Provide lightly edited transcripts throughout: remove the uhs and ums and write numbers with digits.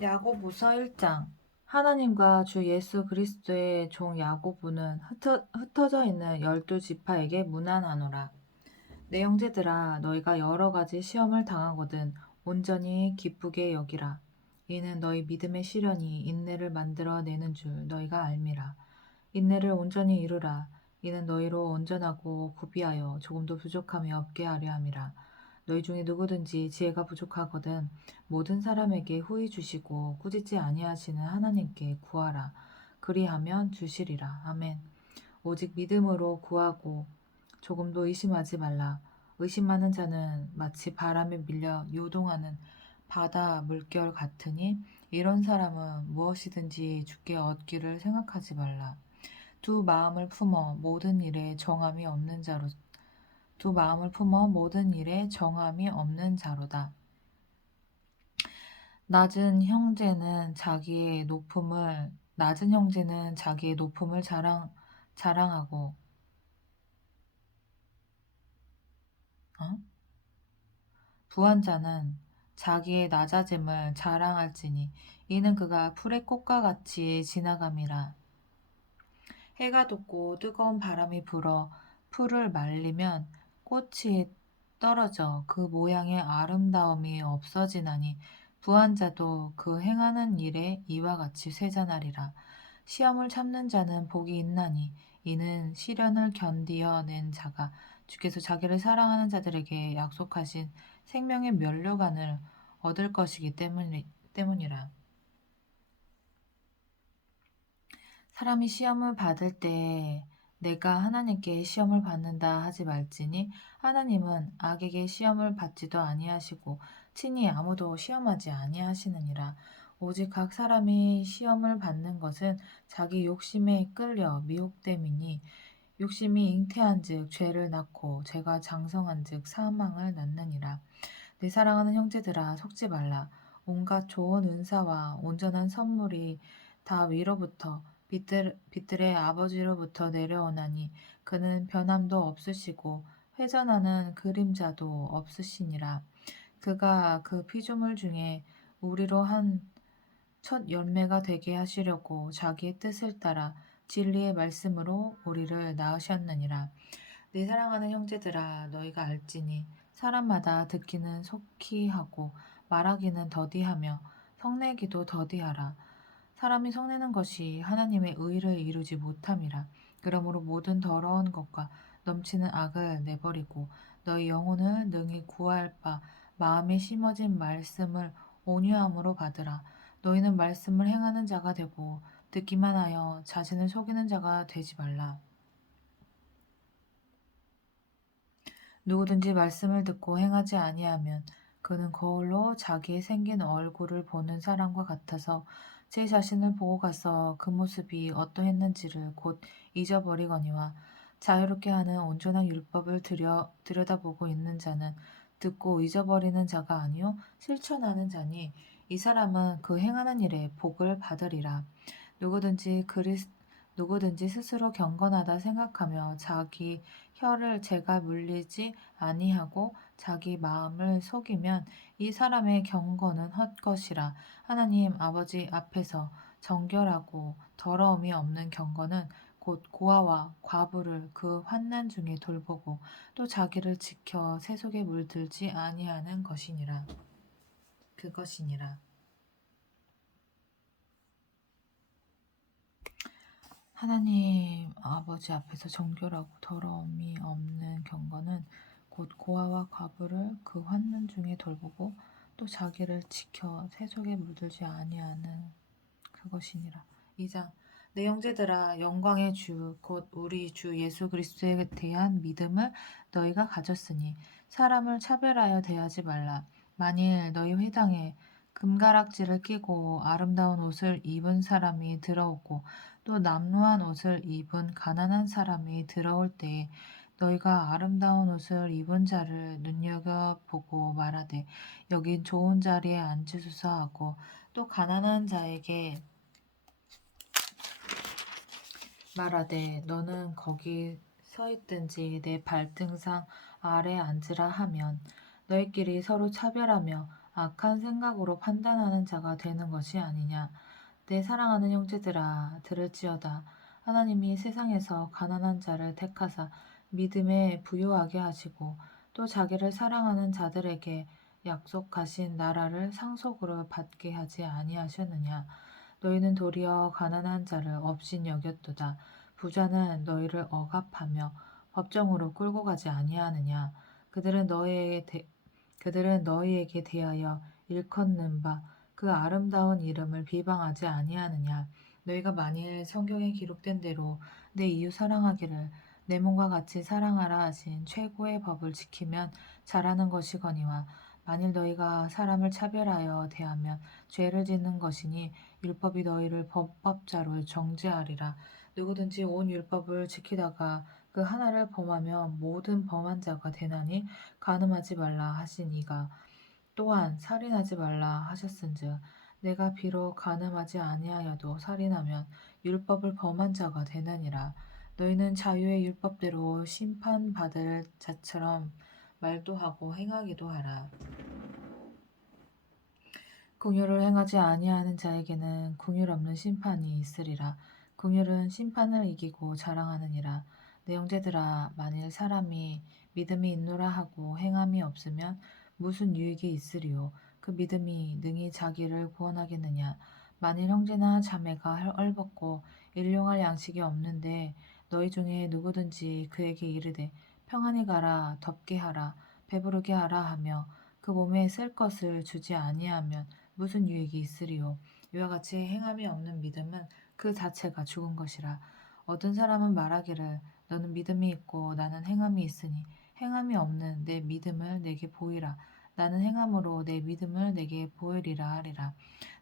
야고보서 1장. 하나님과 주 예수 그리스도의 종 야고보는 흩어져 있는 12지파에게 문안하노라. 내 형제들아, 너희가 여러 가지 시험을 당하거든 온전히 기쁘게 여기라. 이는 너희 믿음의 시련이 인내를 만들어 내는 줄 너희가 알미라. 인내를 온전히 이루라. 이는 너희로 온전하고 구비하여 조금도 부족함이 없게 하려 함이라. 너희 중에 누구든지 지혜가 부족하거든 모든 사람에게 후히 주시고 꾸짖지 아니하시는 하나님께 구하라. 그리하면 주시리라. 아멘. 오직 믿음으로 구하고 조금도 의심하지 말라. 의심하는 자는 마치 바람에 밀려 요동하는 바다 물결 같으니 이런 사람은 무엇이든지 주께 얻기를 생각하지 말라. 두 마음을 품어 모든 일에 정함이 없는 자로 두 마음을 품어 모든 일에 정함이 없는 자로다. 낮은 형제는 자기의 높음을 자랑하고 어? 부한 자는 자기의 낮아짐을 자랑할지니 이는 그가 풀의 꽃과 같이 지나감이라. 해가 돋고 뜨거운 바람이 불어 풀을 말리면 꽃이 떨어져 그 모양의 아름다움이 없어지나니 부한 자도 그 행하는 일에 이와 같이 쇠잔하리라. 시험을 참는 자는 복이 있나니 이는 시련을 견디어 낸 자가 주께서 자기를 사랑하는 자들에게 약속하신 생명의 면류관을 얻을 것이기 때문이라. 사람이 시험을 받을 때 내가 하나님께 시험을 받는다 하지 말지니 하나님은 악에게 시험을 받지도 아니하시고 친히 아무도 시험하지 아니하시느니라. 오직 각 사람이 시험을 받는 것은 자기 욕심에 끌려 미혹됨이니 욕심이 잉태한즉 죄를 낳고 죄가 장성한즉 사망을 낳느니라. 내 사랑하는 형제들아, 속지 말라. 온갖 좋은 은사와 온전한 선물이 다 위로부터 빛들의 아버지로부터 내려오나니 그는 변함도 없으시고 회전하는 그림자도 없으시니라. 그가 그 피조물 중에 우리로 한 첫 열매가 되게 하시려고 자기의 뜻을 따라 진리의 말씀으로 우리를 낳으셨느니라. 내 사랑하는 형제들아, 너희가 알지니 사람마다 듣기는 속히 하고 말하기는 더디하며 성내기도 더디하라. 사람이 성내는 것이 하나님의 의를 이루지 못함이라. 그러므로 모든 더러운 것과 넘치는 악을 내버리고 너희 영혼을 능히 구할 바 마음에 심어진 말씀을 온유함으로 받으라. 너희는 말씀을 행하는 자가 되고 듣기만 하여 자신을 속이는 자가 되지 말라. 누구든지 말씀을 듣고 행하지 아니하면 그는 거울로 자기의 생긴 얼굴을 보는 사람과 같아서 제 자신을 보고 가서 그 모습이 어떠했는지를 곧 잊어버리거니와 자유롭게 하는 온전한 율법을 들여다보고 있는 자는 듣고 잊어버리는 자가 아니요 실천하는 자니 이 사람은 그 행하는 일에 복을 받으리라. 누구든지 누구든지 스스로 경건하다 생각하며 자기 혀를 제가 물리지 아니하고 자기 마음을 속이면 이 사람의 경건은 헛것이라. 하나님 아버지 앞에서 정결하고 더러움이 없는 경건은 곧 고아와 과부를 그 환난 중에 돌보고 또 자기를 지켜 세속에 물들지 아니하는 그것이니라. 하나님 아버지 앞에서 정결하고 더러움이 없는 경건은 곧 고아와 과부를 그 환난 중에 돌보고 또 자기를 지켜 세속에 물들지 아니하는 그것이니라. 2장. 내 형제들아, 영광의 주 곧 우리 주 예수 그리스도에 대한 믿음을 너희가 가졌으니 사람을 차별하여 대하지 말라. 만일 너희 회당에 금가락지를 끼고 아름다운 옷을 입은 사람이 들어오고 또 남루한 옷을 입은 가난한 사람이 들어올 때에 너희가 아름다운 옷을 입은 자를 눈여겨보고 말하되 여긴 좋은 자리에 앉으소서 하고 또 가난한 자에게 말하되 너는 거기 서 있든지 내 발등상 아래 앉으라 하면 너희끼리 서로 차별하며 악한 생각으로 판단하는 자가 되는 것이 아니냐. 내 사랑하는 형제들아 들을지어다. 하나님이 세상에서 가난한 자를 택하사 믿음에 부유하게 하시고 또 자기를 사랑하는 자들에게 약속하신 나라를 상속으로 받게 하지 아니하셨느냐. 너희는 도리어 가난한 자를 업신 여겼도다. 부자는 너희를 억압하며 법정으로 끌고 가지 아니하느냐. 그들은 너희에게 대하여 일컫는 바 그 아름다운 이름을 비방하지 아니하느냐. 너희가 만일 성경에 기록된 대로 내 이웃 사랑하기를 내 몸과 같이 사랑하라 하신 최고의 법을 지키면 잘하는 것이거니와 만일 너희가 사람을 차별하여 대하면 죄를 짓는 것이니 율법이 너희를 범법자로 정죄하리라. 누구든지 온 율법을 지키다가 그 하나를 범하며 모든 범한 자가 되나니 간음하지 말라 하신 이가 또한 살인하지 말라 하셨은즉 내가 비록 간음하지 아니하여도 살인하면 율법을 범한 자가 되느니라. 너희는 자유의 율법대로 심판받을 자처럼 말도 하고 행하기도 하라. 긍휼을 행하지 아니하는 자에게는 긍휼 없는 심판이 있으리라. 긍휼은 심판을 이기고 자랑하느니라. 내 형제들아 만일 사람이 믿음이 있노라 하고 행함이 없으면 무슨 유익이 있으리요. 그 믿음이 능히 자기를 구원하겠느냐. 만일 형제나 자매가 헐벗고 일용할 양식이 없는데 너희 중에 누구든지 그에게 이르되 평안히 가라 덥게 하라 배부르게 하라 하며 그 몸에 쓸 것을 주지 아니하면 무슨 유익이 있으리요. 이와 같이 행함이 없는 믿음은 그 자체가 죽은 것이라. 어떤 사람은 말하기를 너는 믿음이 있고 나는 행함이 있으니 행함이 없는 내 믿음을 내게 보이라. 나는 행함으로 내 믿음을 내게 보이리라 하리라.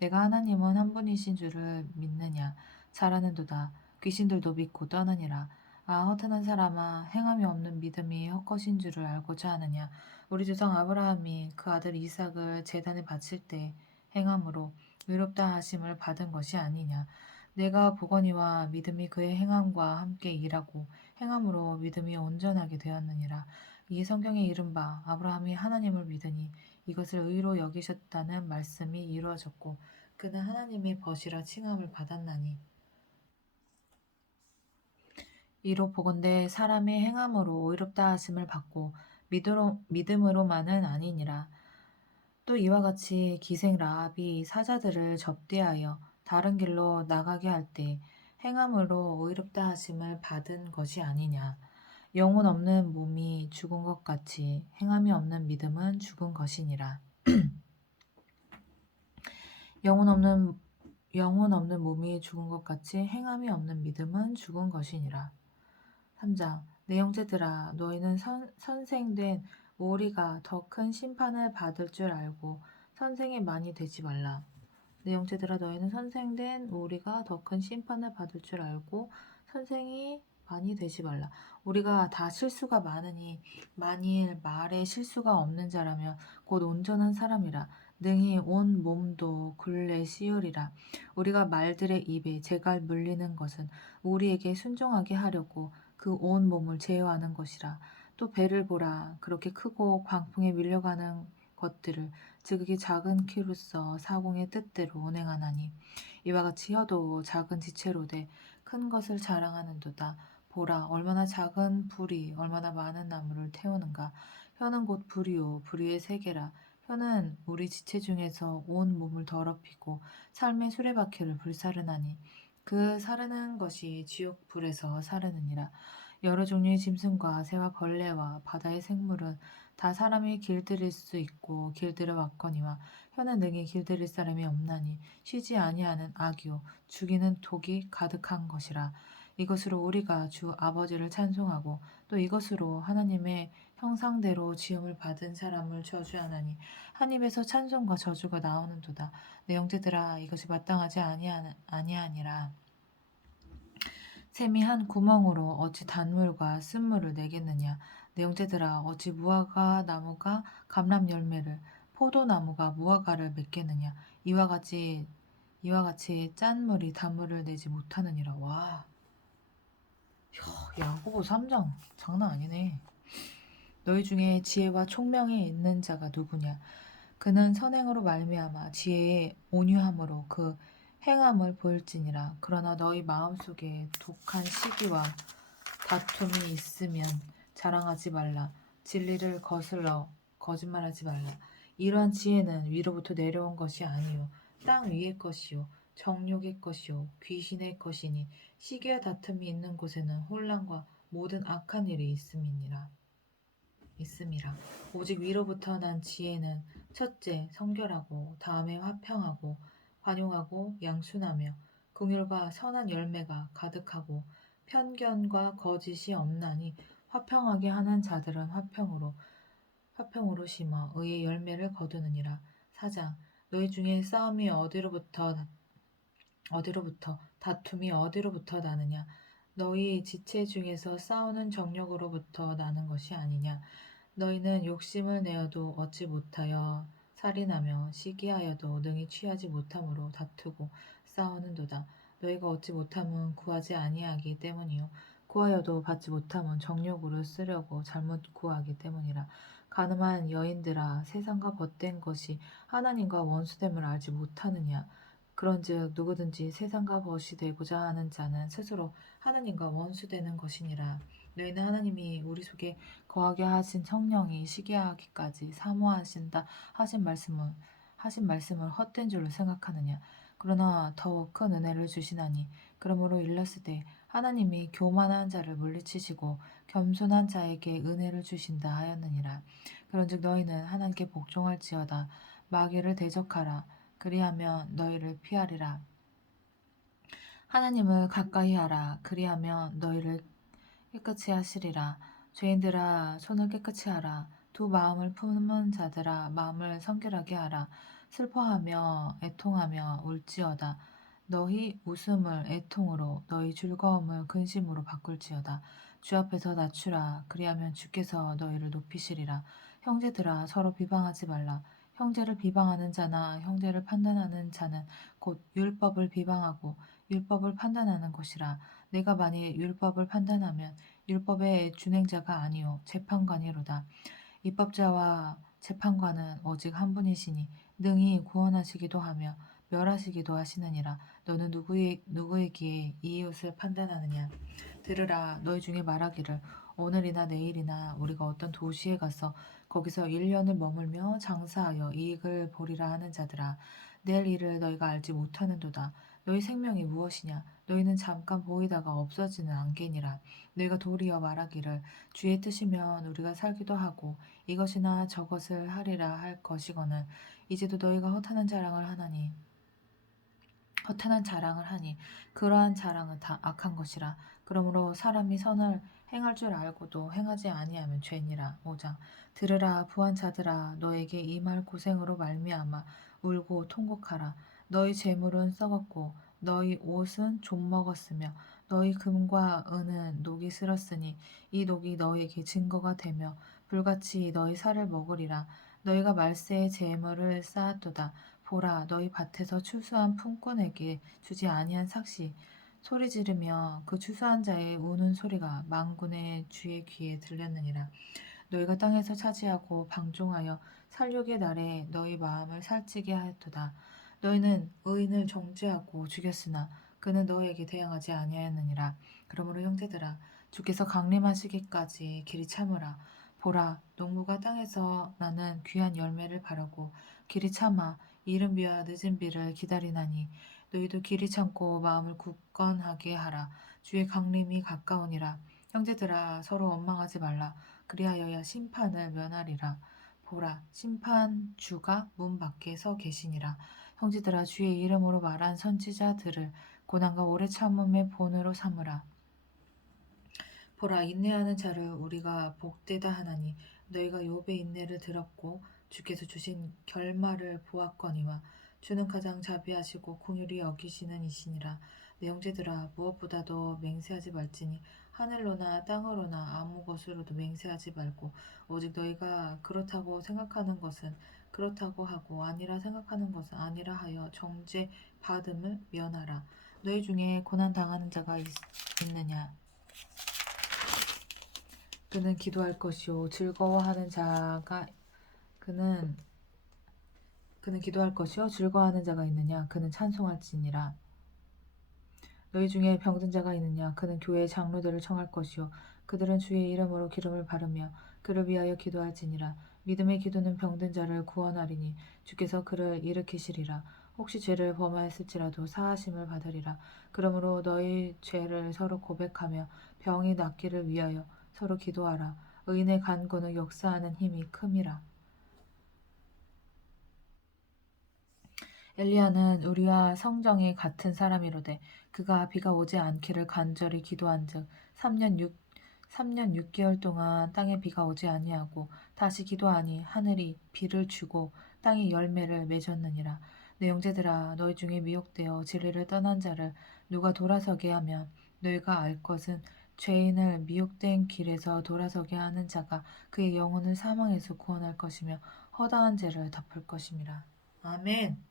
내가 하나님은 한 분이신 줄을 믿느냐. 잘하는도다. 귀신들도 믿고 떠느니라. 아 허탄한 사람아 행함이 없는 믿음이 헛것인 줄을 알고자 하느냐. 우리 조상 아브라함이 그 아들 이삭을 제단에 바칠 때 행함으로 의롭다 하심을 받은 것이 아니냐. 내가 보거니와 믿음이 그의 행함과 함께 일하고 행함으로 믿음이 온전하게 되었느니라. 이 성경에 이른바 아브라함이 하나님을 믿으니 이것을 의로 여기셨다는 말씀이 이루어졌고 그는 하나님의 벗이라 칭함을 받았나니 이로 보건대 사람의 행함으로 의롭다 하심을 받고 믿음으로만은 아니니라. 또 이와 같이 기생 라합이 사자들을 접대하여 다른 길로 나가게 할 때 행함으로 의롭다 하심을 받은 것이 아니냐. 영혼 없는 몸이 죽은 것 같이 행함이 없는 믿음은 죽은 것이니라. 영혼 없는 몸이 죽은 것 같이 행함이 없는 믿음은 죽은 것이니라. 3장 내 형제들아 너희는 선생된 우리가 더 큰 심판을 받을 줄 알고 선생이 많이 되지 말라. 내 형제들아 너희는 선생된 우리가 더 큰 심판을 받을 줄 알고 선생이 많이 되지 말라. 우리가 다 실수가 많으니 만일 말에 실수가 없는 자라면 곧 온전한 사람이라. 능히 온 몸도 굴레 씌우리라. 우리가 말들의 입에 재갈 물리는 것은 우리에게 순종하게 하려고 그 온 몸을 제어하는 것이라. 또 배를 보라. 그렇게 크고 광풍에 밀려가는 것들을 지극히 작은 키로서 사공의 뜻대로 운행하나니 이와 같이 혀도 작은 지체로되 큰 것을 자랑하는도다. 보라 얼마나 작은 불이 얼마나 많은 나무를 태우는가. 혀는 곧 불이요 불의의 세계라. 혀는 우리 지체 중에서 온 몸을 더럽히고 삶의 수레바퀴를 불사르나니 그 사르는 것이 지옥 불에서 사르느니라. 여러 종류의 짐승과 새와 벌레와 바다의 생물은 다 사람이 길들일 수 있고 길들여 왔거니와 혀는 능히 길들일 사람이 없나니 쉬지 아니하는 악이요 죽이는 독이 가득한 것이라. 이것으로 우리가 주 아버지를 찬송하고 또 이것으로 하나님의 형상대로 지음을 받은 사람을 저주하나니 하나님에서 찬송과 저주가 나오는도다. 내 형제들아 이것이 마땅하지 아니하니라. 샘이 한 구멍으로 어찌 단물과 쓴물을 내겠느냐. 내 형제들아 어찌 무화과 나무가 감람 열매를 포도나무가 무화과를 맺겠느냐. 이와 같이 짠물이 단물을 내지 못하느니라. 와, 야고보 3장 장난 아니네. 너희 중에 지혜와 총명이 있는 자가 누구냐. 그는 선행으로 말미암아 지혜의 온유함으로 그 행함을 보일지니라. 그러나 너희 마음속에 독한 시기와 다툼이 있으면 자랑하지 말라. 진리를 거슬러 거짓말하지 말라. 이러한 지혜는 위로부터 내려온 것이 아니요 땅 위의 것이요 정욕의 것이요 귀신의 것이니 시기와 다툼이 있는 곳에는 혼란과 모든 악한 일이 있음이라. 오직 위로부터 난 지혜는 첫째 성결하고 다음에 화평하고 관용하고 양순하며 긍휼과 선한 열매가 가득하고 편견과 거짓이 없나니 화평하게 하는 자들은 화평으로 심어 의의 열매를 거두느니라. 4장 너희 중에 싸움이 어디로부터 다툼이 어디로부터 나느냐 너희 지체 중에서 싸우는 정욕으로부터 나는 것이 아니냐. 너희는 욕심을 내어도 얻지 못하여 살인하며 시기하여도 능히 취하지 못함으로 다투고 싸우는도다. 너희가 얻지 못함은 구하지 아니하기 때문이요 구하여도 받지 못함은 정욕으로 쓰려고 잘못 구하기 때문이라. 가늠한 여인들아 세상과 벗된 것이 하나님과 원수됨을 알지 못하느냐. 그런즉 누구든지 세상과 벗이 되고자 하는 자는 스스로 하나님과 원수되는 것이니라. 너희는 하나님이 우리 속에 거하게 하신 성령이 시기하기까지 사모하신다 하신 말씀을 헛된 줄로 생각하느냐. 그러나 더욱 큰 은혜를 주시나니 그러므로 일렀으되 하나님이 교만한 자를 물리치시고 겸손한 자에게 은혜를 주신다 하였느니라. 그런즉 너희는 하나님께 복종할지어다. 마귀를 대적하라. 그리하면 너희를 피하리라. 하나님을 가까이 하라. 그리하면 너희를 깨끗이 하시리라. 죄인들아 손을 깨끗이 하라. 두 마음을 품은 자들아 마음을 성결하게 하라. 슬퍼하며 애통하며 울지어다. 너희 웃음을 애통으로 너희 즐거움을 근심으로 바꿀지어다. 주 앞에서 낮추라. 그리하면 주께서 너희를 높이시리라. 형제들아 서로 비방하지 말라. 형제를 비방하는 자나 형제를 판단하는 자는 곧 율법을 비방하고 율법을 판단하는 것이라. 내가 만일 율법을 판단하면 율법의 준행자가 아니요 재판관이로다. 입법자와 재판관은 오직 한 분이시니 능히 구원하시기도 하며 멸하시기도 하시느니라. 너는 누구에게 이웃을 판단하느냐. 들으라. 너희 중에 말하기를 오늘이나 내일이나 우리가 어떤 도시에 가서 거기서 1년을 머물며 장사하여 이익을 보리라 하는 자들아. 내일 일을 너희가 알지 못하는도다. 너희 생명이 무엇이냐. 너희는 잠깐 보이다가 없어지는 안개니라. 너희가 도리어 말하기를 주의 뜻이면 우리가 살기도 하고 이것이나 저것을 하리라 할 것이거늘 이제도 너희가 허탄한 자랑을 하니 그러한 자랑은 다 악한 것이라. 그러므로 사람이 선을 행할 줄 알고도 행하지 아니하면 죄니라. 5장 들으라. 부한 자들아 너에게 이 말 고생으로 말미암아 울고 통곡하라. 너희 재물은 썩었고 너희 옷은 좀 먹었으며 너희 금과 은은 녹이 슬었으니 이 녹이 너희에게 증거가 되며 불같이 너희 살을 먹으리라. 너희가 말세의 재물을 쌓았도다. 보라 너희 밭에서 추수한 품꾼에게 주지 아니한 삭시 소리 지르며 그 추수한 자의 우는 소리가 만군의 주의 귀에 들렸느니라. 너희가 땅에서 차지하고 방종하여 살육의 날에 너희 마음을 살찌게 하였도다. 너희는 의인을 정죄하고 죽였으나 그는 너희에게 대항하지 아니하였느니라. 그러므로 형제들아 주께서 강림하시기까지 길이 참으라. 보라 농부가 땅에서 나는 귀한 열매를 바라고 길이 참아 이른 비와 늦은 비를 기다리나니 너희도 길이 참고 마음을 굳건하게 하라. 주의 강림이 가까우니라. 형제들아 서로 원망하지 말라. 그리하여야 심판을 면하리라. 보라 심판주가 문 밖에 서 계시니라. 형제들아 주의 이름으로 말한 선지자들을 고난과 오래 참음의 본으로 삼으라. 보라 인내하는 자를 우리가 복되다 하나니 너희가 욥의 인내를 들었고 주께서 주신 결말을 보았거니와 주는 가장 자비하시고 긍휼히 여기시는 이시니라. 내 형제들아 무엇보다도 맹세하지 말지니 하늘로나 땅으로나 아무 것으로도 맹세하지 말고 오직 너희가 그렇다고 생각하는 것은 그렇다고 하고 아니라 생각하는 것은 아니라 하여 정죄 받음을 면하라. 너희 중에 고난 당하는 자가 있느냐. 그는 기도할 것이요 즐거워하는 자가 그는 그는 기도할 것이요 즐거워하는 자가 있느냐 그는 찬송할지니라. 너희 중에 병든 자가 있느냐 그는 교회의 장로들을 청할 것이요 그들은 주의 이름으로 기름을 바르며 그를 위하여 기도할지니라. 믿음의 기도는 병든 자를 구원하리니 주께서 그를 일으키시리라. 혹시 죄를 범하였을지라도 사하심을 받으리라. 그러므로 너희 죄를 서로 고백하며 병이 낫기를 위하여 서로 기도하라. 의인의 간구는 역사하는 힘이 큼이라. 엘리야는 우리와 성정이 같은 사람이로되 그가 비가 오지 않기를 간절히 기도한즉 3년 6개월 동안 땅에 비가 오지 아니하고 다시 기도하니 하늘이 비를 주고 땅이 열매를 맺었느니라. 내 형제들아 너희 중에 미혹되어 진리를 떠난 자를 누가 돌아서게 하면 너희가 알 것은 죄인을 미혹된 길에서 돌아서게 하는 자가 그의 영혼을 사망에서 구원할 것이며 허다한 죄를 덮을 것임이라. 아멘.